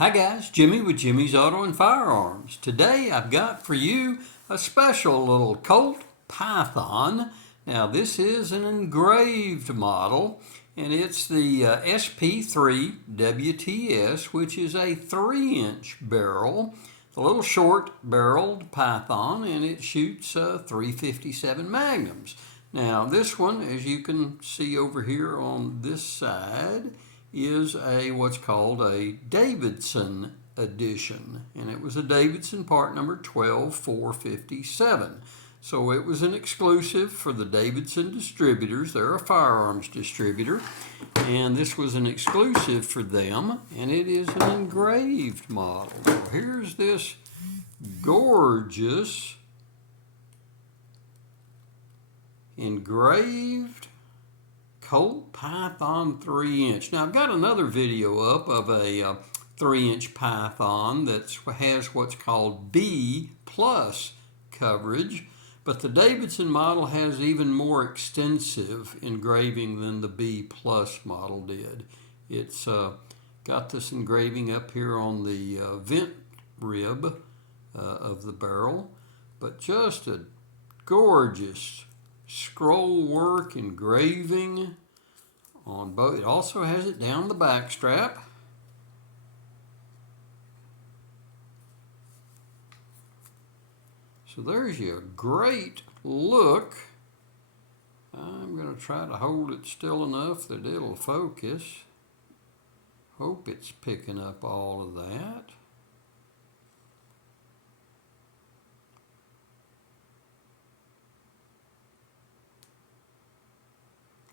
Hi guys, Jimmy with Jimmy's Auto and Firearms. Today I've got for you a special little Colt Python. Now this is an engraved model and it's the SP3 WTS, which is a 3-inch barrel, a little short barreled Python, and it shoots 357 Magnums. Now this one, as you can see over here on this side, is what's called a Davidson edition, and it was a Davidson part number 12457. So it was an exclusive for the Davidson distributors. They're a firearms distributor, and this was an exclusive for them, and it is an engraved model. So here's this gorgeous engraved Colt Python 3-inch. Now I've got another video up of a 3-inch Python that has what's called B plus coverage, but the Davidson model has even more extensive engraving than the B plus model did. It's got this engraving up here on the vent rib of the barrel, but just a gorgeous scroll work engraving on both. It also has it down the back strap. So there's your great look. I'm going to try to hold it still enough that it'll focus. Hope it's picking up all of that.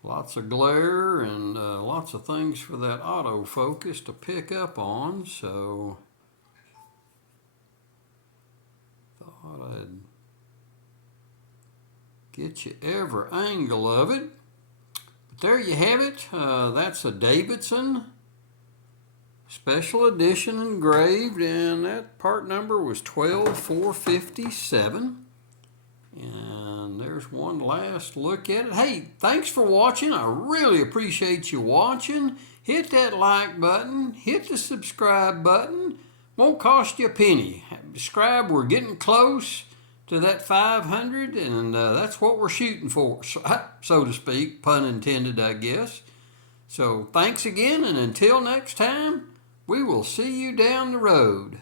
Lots of glare and lots of things for that autofocus to pick up on, so thought I'd get you every angle of it. But there you have it. That's a Davidson special edition engraved, and that part number was 12457. And there's one last look at it. Hey, thanks for watching. I really appreciate you watching. Hit that like button. Hit the subscribe button. Won't cost you a penny. Subscribe. We're getting close to that 500, and that's what we're shooting for, so to speak. Pun intended, I guess. So thanks again, and until next time, we will see you down the road.